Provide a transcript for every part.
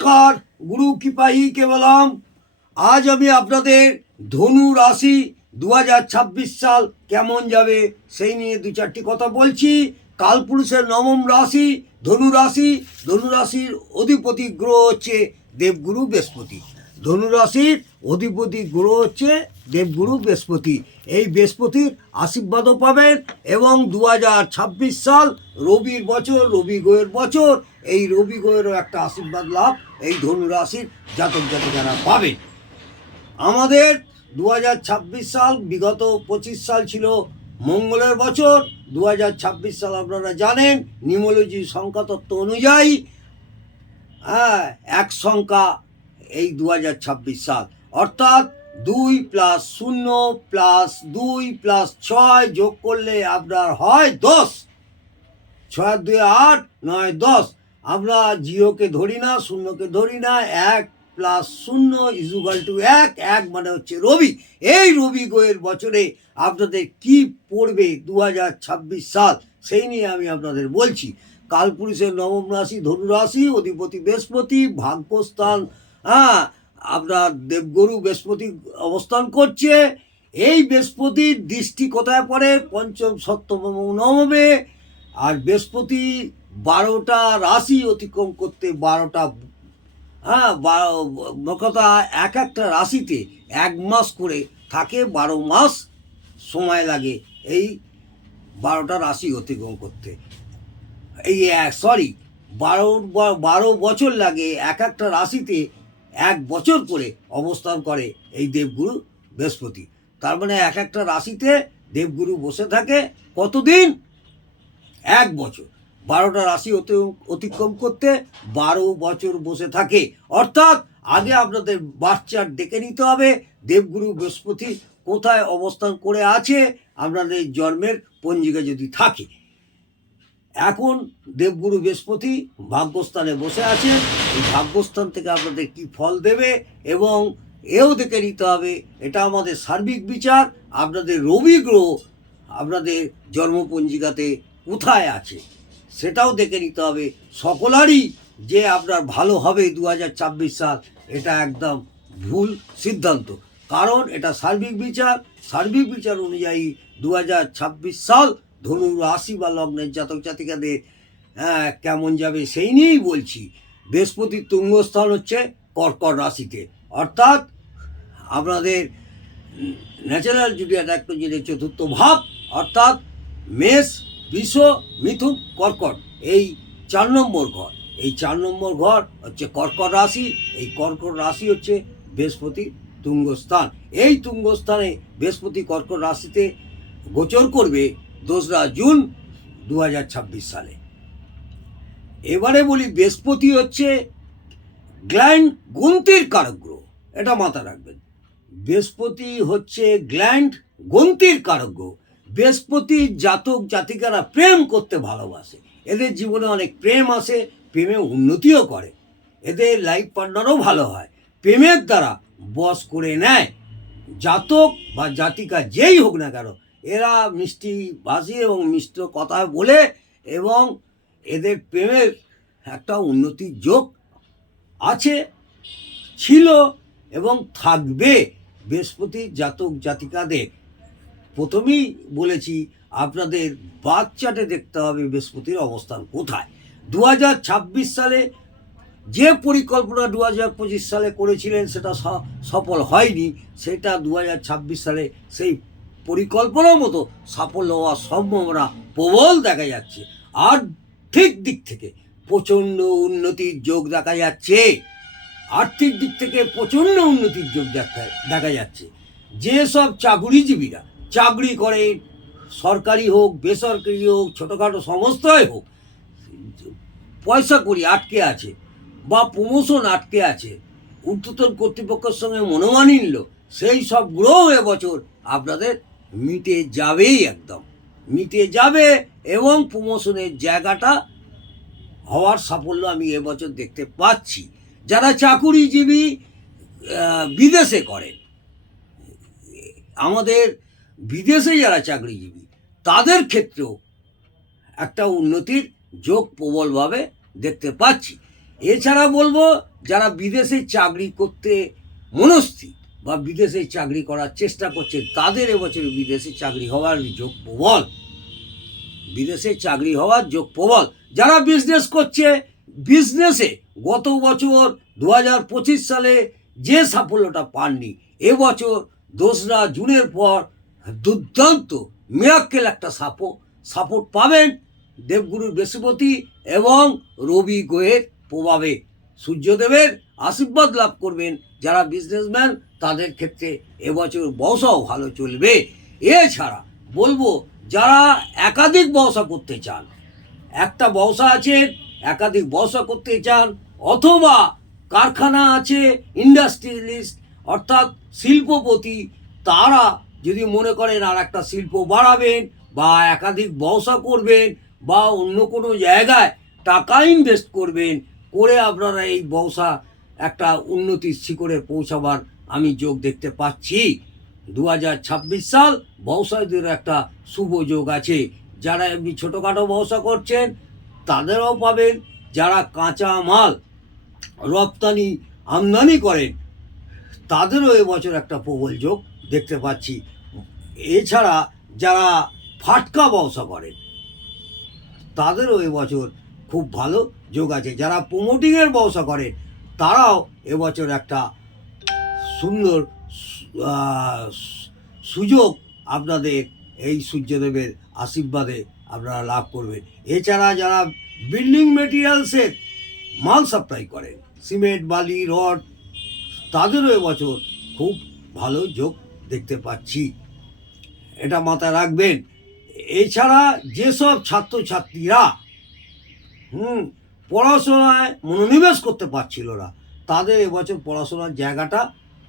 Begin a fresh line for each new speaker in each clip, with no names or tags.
নমস্কার, গুরু কৃপাহি কেবলম। আজ আমি আপনাদের ধনু রাশি দু হাজার ছাব্বিশ সাল কেমন যাবে সেই নিয়ে দু চারটি কথা বলছি। কালপুরুষের নবম রাশি, ধনু রাশি। ধনু রাশির অধিপতি গ্রহ হচ্ছে দেবগুরু বৃহস্পতি। ধনু রাশির অধিপতি গ্রহ হচ্ছে দেবগুরু বৃহস্পতি। এই বৃহস্পতির আশীর্বাদও পাবেন এবং দু হাজার ছাব্বিশ সাল রবির বছর, রবি গ্রহের বছর এই রবি গ্রহেরও একটা আশীর্বাদ লাভ, এই ধনু রাশির জাতক জাতিকারা পাবেন আমাদের দু হাজার ছাব্বিশ সাল, বিগত পঁচিশ সাল ছিল মঙ্গলের বছর। দু হাজার ছাব্বিশ সাল আপনারা জানেন, নিউমোলজি সংখ্যাতত্ত্ব অনুযায়ী হ্যাঁ এক সংখ্যা এই দু হাজার ছাব্বিশ সাল। অর্থাৎ দুই প্লাস শূন্য প্লাস দুই প্লাস ছয় যোগ করলে আপনার হয় দশ। ছয় দুই আট, নয় দশ। আমরা জিরোকে ধরি না, শূন্যকে ধরি না, এক প্লাস শূন্য ইজুগাল টু এক এক মানে হচ্ছে রবি। এই রবি গোয়ের বছরে আপনাদের কি পড়বে দু হাজার ছাব্বিশ সাল, সেই নিয়ে আমি আপনাদের বলছি। কালপুরুষের নবম রাশি, ধনুরাশি, অধিপতি বৃহস্পতি, ভাগ্যস্থান হ্যাঁ আপনার দেবগরু বৃহস্পতি অবস্থান করছে। এই বৃহস্পতির দৃষ্টি কোথায় পড়ে? পঞ্চম, সপ্তম নবমে। আর বৃহস্পতি বারোটা রাশি অতিক্রম করতে বারোটা হ্যাঁ কথা এক একটা রাশিতে এক মাস করে থাকে, বারো মাস সময় লাগে এই বারোটা রাশি অতিক্রম করতে। এই এক সরি বারো বারো বছর লাগে এক একটা রাশিতে এক বছর করে অবস্থান করে এই দেবগুরু বৃহস্পতি। তার মানে এক একটা রাশিতে দেবগুরু বসে থাকে কতদিন? এক বছর। বারোটা রাশি অতি- অতিক্রম করতে বারো বছর বসে থাকে। অর্থাৎ আগে আপনাদের বাচ্চার ডেকে নিতে হবে, দেবগুরু বৃহস্পতি কোথায় অবস্থান করে আছে, আপনাদের জন্মের পঞ্জিকা যদি থাকে। এখন দেবগুরু বৃহস্পতি ভাগ্যস্থানে বসে আছে, এই ভাগ্যস্থান থেকে আপনাদের কি ফল দেবে এবং এও দেখে নিতে হবে, এটা আমাদের সার্বিক বিচার। আপনাদের রবি গ্রহ আপনাদের জন্মপঞ্জিকাতে কোথায় আছে? সেটাও দেখে নিতে হবে। সকলারই যে আপনার ভালো হবে দু হাজার ছাব্বিশ সাল এটা একদম ভুল সিদ্ধান্ত। কারণ এটা সার্বিক বিচার। সার্বিক বিচার অনুযায়ী দু হাজার ছাব্বিশ সাল ধনু রাশি বা লগ্নের জাতক জাতিকাদের হ্যাঁ, কেমন যাবে সেই নিয়েই বলছি। বৃহস্পতির তুঙ্গস্থান হচ্ছে কর্কট রাশিতে। অর্থাৎ আপনাদের ন্যাচারাল জুডিয়াট অ্যাক্টোজেনের চতুর্থ ভাব অর্থাৎ মেষ বিষ মিথুন কর্কট, এই চার নম্বর ঘর। এই চার নম্বর ঘর হচ্ছে কর্কট রাশি, এই কর্কট রাশি হচ্ছে বৃহস্পতি তুঙ্গস্থান। এই তুঙ্গস্থানে বৃহস্পতি কর্কট রাশিতে গোচর করবে দোসরা জুন দু হাজার ছাব্বিশ সালে। এবারে বলি বৃহস্পতি হচ্ছে গ্ল্যান্ড গ্রন্থির কারক গ্রহ, এটা মাথা রাখবেন। বৃহস্পতি হচ্ছে গ্ল্যান্ড গ্রন্থির কারক গ্রহ বৃহস্পতি জাতক জাতিকারা প্রেম করতে ভালোবাসে। এদের জীবনে অনেক প্রেম আসে, প্রেমে উন্নতিও করে। এদের লাইফ পার্টনারও ভালো হয়। প্রেমের দ্বারা বস করে নেয়। জাতক বা জাতিকা যেই হোক না কেন, এরা মিষ্টি ভাষী এবং মিষ্ট কথা বলে এবং এদের প্রেমের একটা উন্নতির যোগ আছে, ছিল এবং থাকবে বৃহস্পতি জাতক জাতিকাদের। প্রথমেই বলেছি, আপনাদের বাচ্চাটে দেখতে হবে বৃহস্পতির অবস্থান কোথায়। দু হাজার ছাব্বিশ সালে যে পরিকল্পনা দু হাজার পঁচিশ সালে করেছিলেন, সেটা সফল হয়নি। সেটা দু হাজার ছাব্বিশ সালে সেই পরিকল্পনার মতো সাফল্য হওয়ার সম্ভাবনা প্রবল দেখা যাচ্ছে। আর্থিক দিক থেকে প্রচণ্ড উন্নতির যোগ দেখা যাচ্ছে। আর্থিক দিক থেকে প্রচণ্ড উন্নতির যোগ দেখা যাচ্ছে। যেসব চাকুরিজীবীরা চাকরি করে, সরকারি হোক, বেসরকারি হোক, ছোটোখাটো সংস্থায় হোক, পয়সা করি, আটকে আছে, বা প্রমোশন আটকে আছে ঊর্ধ্বতন কর্তৃপক্ষের সঙ্গে মনোমানিন্য সেই সব গ্রহ এবছর আপনাদের মিটে যাবেই একদম। মিটে যাবে এবং প্রমোশনের জায়গাটা হওয়ার সাফল্য আমি এবছর দেখতে পাচ্ছি। যারা চাকুরিজীবী বিদেশে করেন, আমাদের বিদেশে যারা চাকরিজীবী, তাদের ক্ষেত্রেও একটা উন্নতির যোগ প্রবলভাবে দেখতে পাচ্ছি। এছাড়া বলব, যারা বিদেশে চাকরি করতে মনস্থির বা বিদেশে চাকরি করার চেষ্টা করছে, তাদের এবছর বিদেশে চাকরি হওয়ার যোগ প্রবল। বিদেশে চাকরি হওয়ার যোগ প্রবল। যারা বিজনেস করছে বিজনেসে গত বছর দু হাজার পঁচিশ সালে যে সাফল্যটা পাননি, এবছর দোসরা জুনের পর দুর্দান্ত, মিরাক্কেল একটা সাপোর্ট সাপোর্ট পাবেন দেবগুরুর বৃহস্পতি এবং রবি গোয়ের প্রভাবে। সূর্যদেবের আশীর্বাদ লাভ করবেন যারা বিজনেসম্যান তাদের ক্ষেত্রে এবছর ব্যবসাও ভালো চলবে। এছাড়া বলব, যারা একাধিক ব্যবসা করতে চান, একটা ব্যবসা আছে, একাধিক ব্যবসা করতে চান, অথবা কারখানা আছে ইন্ডাস্ট্রিয়ালিস্ট অর্থাৎ শিল্পপতি, তারা যদি মনে করেন আর একটা শিল্প বাড়াবেন বা একাধিক ব্যবসা করবেন বা অন্য কোনো জায়গায় টাকা ইনভেস্ট করবেন, করে আপনারা এই ব্যবসা একটা উন্নতির শিখরে পৌঁছাবার আমি যোগ দেখতে পাচ্ছি। দু হাজার ছাব্বিশ সাল ব্যবসায়ীদের একটা শুভ যোগ আছে। যারা এমনি ছোটোখাটো ব্যবসা করছেন, তাদেরও পাবেন। যারা কাঁচা মাল রপ্তানি আমদানি করেন, তাদেরও এবছর একটা প্রবল যোগ। দেখতে পাচ্ছি। এছাড়া যারা ফাটকা ব্যবসা করেন তাদেরও এবছর খুব ভালো যোগ আছে। যারা প্রমোটিংয়ের ব্যবসা করেন তারাও এবছর একটা সুন্দর সুযোগ আপনাদের এই সূর্যদেবের আশীর্বাদে আপনারা লাভ করবেন। এছাড়া যারা বিল্ডিং মেটেরিয়ালসের মাল সাপ্লাই করেন সিমেন্ট বালি, রড, তাদেরও এবছর খুব ভালো যোগ দেখতে পাচ্ছি। এটা মাথায় রাখবেন, এছাড়া যেসব ছাত্রছাত্রীরা, হুম, পড়াশোনায় মনোনিবেশ করতে পারছিল না, তাদের এবছর পড়াশোনার জায়গাটা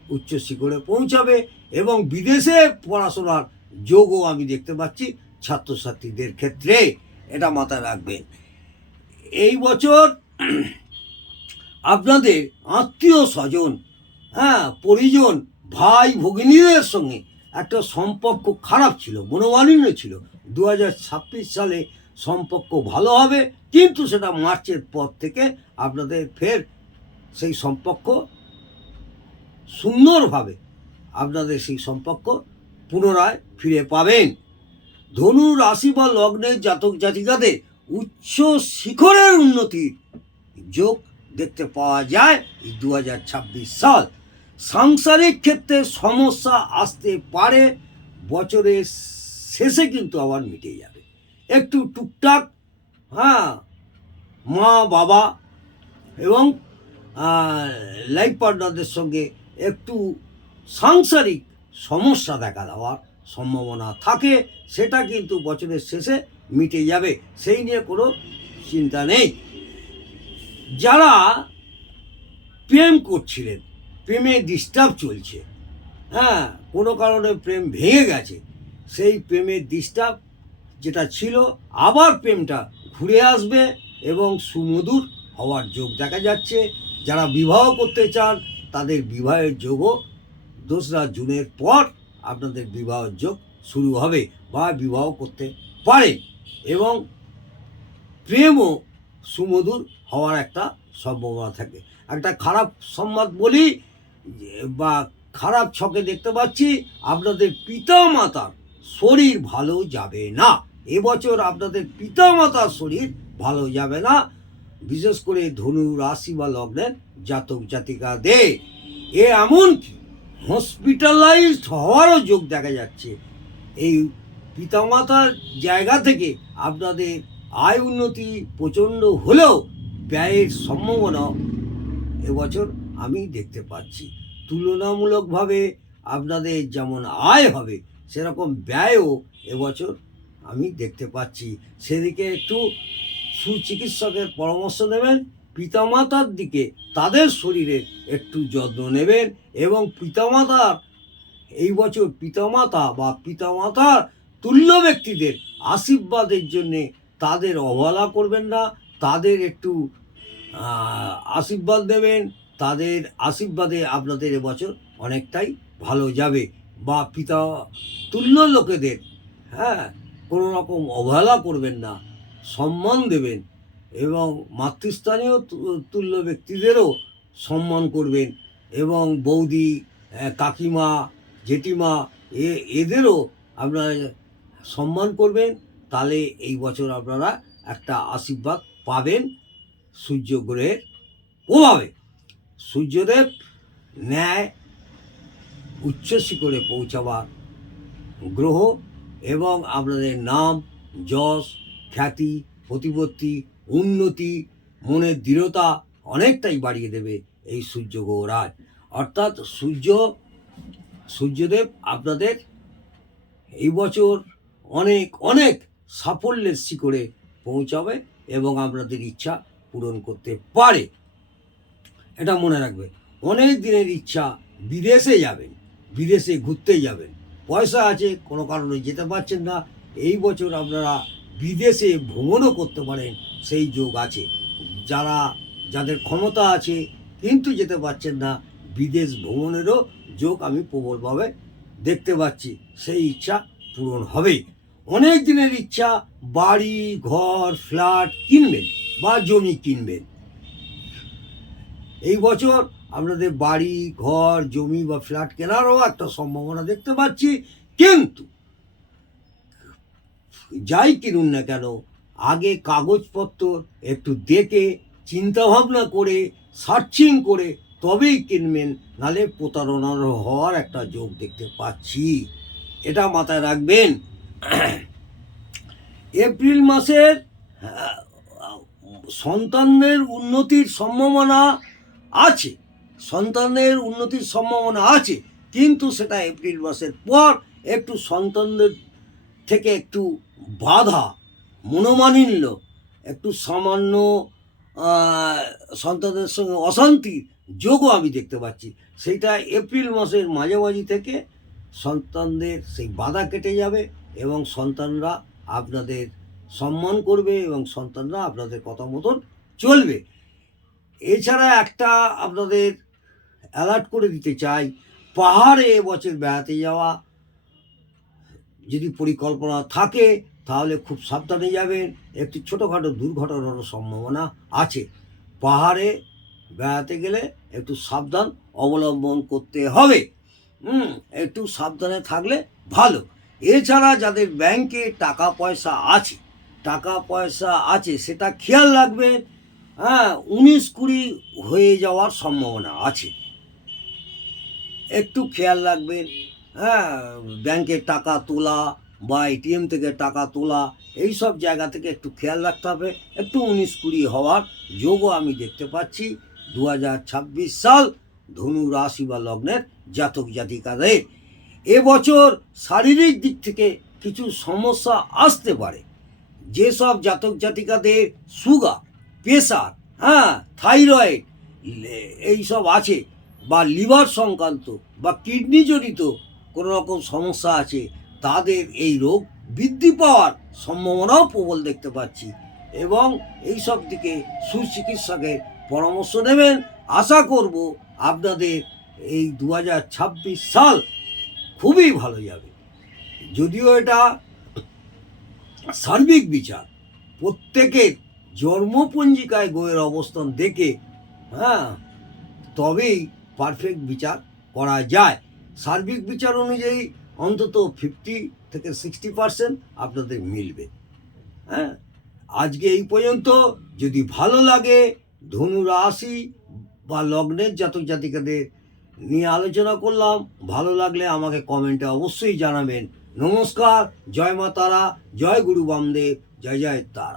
উচ্চ শিখরে পৌঁছাবে এবং বিদেশে পড়াশোনার যোগও আমি দেখতে পাচ্ছি ছাত্রছাত্রীদের ক্ষেত্রে। এটা মাথায় রাখবেন। এই বছর আপনাদের আত্মীয় স্বজন হ্যাঁ পরিজন ভাই ভগিনীদের সঙ্গে একটা সম্পর্ক খারাপ ছিল, মনোমালিন্য ছিল। দু হাজার ছাব্বিশ সালে সম্পর্ক ভালো হবে, কিন্তু সেটা মার্চের পর থেকে আপনাদের ফের সেই সম্পর্ক সুন্দরভাবে আপনাদের সেই সম্পর্ক পুনরায় ফিরে পাবেন। ধনু রাশি বা লগ্নের জাতক জাতিকাদের উচ্চ শিখরের উন্নতির যোগ দেখতে পাওয়া যায় দু সাল। সাংসারিক ক্ষেত্রে সমস্যা আসতে পারে, বছরের শেষে কিন্তু আবার মিটে যাবে। একটু টুকটাক হ্যাঁ মা, বাবা এবং লাইফ পার্টনারদের সঙ্গে একটু সাংসারিক সমস্যা দেখা দেওয়ার সম্ভাবনা থাকে, সেটা কিন্তু বছরের শেষে মিটে যাবে, সেই নিয়ে কোনো চিন্তা নেই। যারা প্রেম করছিলেন প্রেমে ডিস্টার্ব চলছে। হ্যাঁ কোনো কারণে প্রেম ভেঙে গেছে। সেই প্রেমের ডিস্টার্ব যেটা ছিল, আবার প্রেমটা ঘুরে আসবে এবং সুমধুর হওয়ার যোগ দেখা যাচ্ছে। যারা বিবাহ করতে চান, তাদের বিবাহের যোগও দোসরা জুনের পর আপনাদের বিবাহের যোগ শুরু হবে বা বিবাহ করতে পারে এবং প্রেমও সুমধুর হওয়ার একটা সম্ভাবনা থাকে। একটা খারাপ সংবাদ বলি বা খারাপ ছকে দেখতে পাচ্ছি, আপনাদের পিতা মাতার শরীর ভালো যাবে না। এবছর আপনাদের পিতা মাতার শরীর ভালো যাবে না। বিশেষ করে ধনু রাশি বা লগ্নের জাতক জাতিকাদের। এ এমনকি হসপিটালাইজড হওয়ারও যোগ দেখা যাচ্ছে। এই পিতামাতার জায়গা থেকে আপনাদের আয় উন্নতি প্রচণ্ড হলেও ব্যয়ের সম্ভাবনা এবছর আমি দেখতে পাচ্ছি। তুলনামূলকভাবে আপনাদের যেমন আয় হবে, সেরকম ব্যয়ও এবছর আমি দেখতে পাচ্ছি। সেদিকে একটু সুচিকিৎসকের পরামর্শ নেবেন, পিতামাতার দিকে তাদের শরীরের একটু যত্ন নেবেন এবং পিতামাতার, এই বছর পিতামাতা বা পিতামাতার তুল্য ব্যক্তিদের আশীর্বাদের জন্যে তাদের অবহেলা করবেন না, তাদের একটু আশীর্বাদ দেবেন তাদের আশীর্বাদে আপনাদের এবছর অনেকটাই ভালো যাবে। বা পিতা তুল্য লোকেদের হ্যাঁ কোনো রকম অবহেলা করবেন না, সম্মান দেবেন এবং মাতৃস্থানীয় তুল্য ব্যক্তিদেরও সম্মান করবেন এবং বৌদি কাকিমা, জেঠিমা, এ, এদেরও আপনারা সম্মান করবেন। তাহলে এই বছর আপনারা একটা আশীর্বাদ পাবেন সূর্য গ্রহের প্রভাবে। সূর্যদেব ন্যায় উচ্চ শিখরে পৌঁছাবার গ্রহ এবং আপনাদের নাম, যশ, খ্যাতি, প্রতিপত্তি, উন্নতি, মনের দৃঢ়তা অনেকটাই বাড়িয়ে দেবে এই সূর্য গৌরাজ অর্থাৎ সূর্য, সূর্যদেব আপনাদের এই বছর অনেক অনেক সাফল্যের শিখরে পৌঁছাবে এবং আপনাদের ইচ্ছা পূরণ করতে পারে। এটা মনে রাখবে। অনেক দিনের ইচ্ছা, বিদেশে যাবেন, বিদেশে ঘুরতে যাবেন। পয়সা আছে, কোনো কারণে যেতে পারছেন না। এই বছর আপনারা বিদেশে ভ্রমণও করতে পারেন, সেই যোগ আছে। যারা, যাদের ক্ষমতা আছে, কিন্তু যেতে পারছেন না, বিদেশ ভ্রমণেরও যোগ আমি প্রবলভাবে দেখতে পাচ্ছি। সেই ইচ্ছা পূরণ হবে অনেক দিনের ইচ্ছা, বাড়ি, ঘর, ফ্ল্যাট কিনবেন বা জমি কিনবেন। এই বছর আপনাদের বাড়ি, ঘর, জমি বা ফ্ল্যাট কেনারও একটা সম্ভাবনা দেখতে পাচ্ছি। কিন্তু যাই কিনুন না কেন, আগে কাগজপত্র একটু দেখে, চিন্তাভাবনা করে, সার্চিং করে তবেই কিনবেন, নালে প্রতারণার হওয়ার একটা যোগ দেখতে পাচ্ছি। এটা মাথায় রাখবেন। এপ্রিল মাসের সন্তানদের উন্নতির সম্ভাবনা আছে। সন্তানের উন্নতির সম্ভাবনা আছে, কিন্তু সেটা এপ্রিল মাসের পর একটু সন্তানদের থেকে একটু বাধা, মনোমালিন্য, একটু সামান্য সন্তানদের সঙ্গে অশান্তি যোগও আমি দেখতে পাচ্ছি। সেইটা এপ্রিল মাসের মাঝামাঝি থেকে সন্তানদের সেই বাধা কেটে যাবে এবং সন্তানরা আপনাদের সম্মান করবে এবং সন্তানরা আপনাদের কথা মতন চলবে। এছাড়া একটা আপনাদের অ্যালার্ট করে দিতে চাই, পাহাড়ে এবছর বেড়াতে যাওয়া যদি পরিকল্পনা থাকে, তাহলে খুব সাবধানে যাবেন। একটু ছোটোখাটো দুর্ঘটনারও সম্ভাবনা আছে। পাহাড়ে বেড়াতে গেলে একটু সাবধান অবলম্বন করতে হবে। হুম, একটু সাবধানে থাকলে ভালো। এছাড়া যাদের ব্যাংকে টাকা পয়সা আছে, টাকা পয়সা আছে, সেটা খেয়াল রাখবেন। হ্যাঁ উনিশ কুড়ি হয়ে যাওয়ার সম্ভাবনা আছে। একটু খেয়াল রাখবেন হ্যাঁ ব্যাংকে টাকা তোলা বা এটিএম থেকে টাকা তোলা, এই সব জায়গা থেকে একটু খেয়াল রাখতে হবে। একটু উনিশ কুড়ি হওয়ার যোগও আমি দেখতে পাচ্ছি। দু হাজার ছাব্বিশ সাল ধনু রাশি বা লগ্নের জাতক জাতিকাদের। এবছর শারীরিক দিক থেকে কিছু সমস্যা আসতে পারে। যেসব জাতক জাতিকাদের সুগার প্রেশার হ্যাঁ থাইরয়েড এইসব আছে বা লিভার সংক্রান্ত বা কিডনি জনিত কোনো রকম সমস্যা আছে, তাদের এই রোগ বৃদ্ধি পাওয়ার সম্ভাবনাও প্রবল দেখতে পাচ্ছি এবং এই সব দিকে সুচিকিৎসকের পরামর্শ নেবেন। আশা করব আপনাদের এই দু হাজার ছাব্বিশ সাল খুবই ভালো যাবে। যদিও এটা সার্বিক বিচার, প্রত্যেকের জন্মপঞ্জিকায় গোয়ের অবস্থান দেখে হ্যাঁ তবেই পারফেক্ট বিচার করা যায়। সার্বিক বিচার অনুযায়ী অন্তত ফিফটি থেকে সিক্সটি পার্সেন্ট আপনাদের মিলবে। হ্যাঁ আজকে এই পর্যন্ত। যদি ভালো লাগে ধনু রাশি বা লগ্নের জাতক জাতিকাদের নিয়ে আলোচনা করলাম। ভালো লাগলে আমাকে কমেন্টে অবশ্যই জানাবেন। নমস্কার, জয় মা তারা, জয় গুরু বামদেব, জয় জয় তারা।